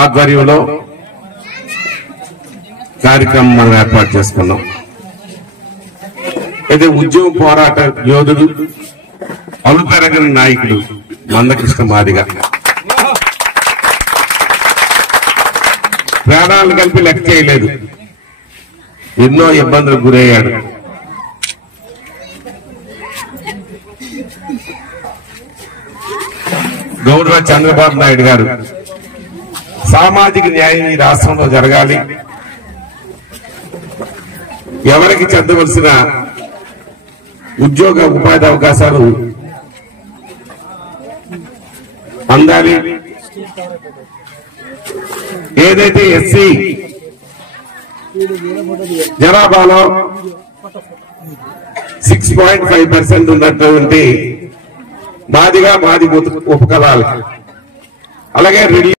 ఆధ్వర్యంలో కార్యక్రమం మనం ఏర్పాటు చేసుకున్నాం. అయితే ఉద్యమ పోరాట యోధుడు అలుపెరగని నాయకుడు మందకృష్ణ మాదిగ ప్రాణాలను కలిపి లెక్క చేయలేదు, ఎన్నో ఇబ్బందులకు గురయ్యాడు. గౌరవ చంద్రబాబు నాయుడు గారు సామాజిక న్యాయం ఈ రాష్ట్రంలో జరగాలి, ఎవరికి చెందవలసిన ఉద్యోగ ఉపాధి అవకాశాలు అందాలి, ఏదైతే ఎస్సీ జనాభాలో 6.5% ఉన్నటువంటి మాదిగా మాది ఉపకులాలు అలాగే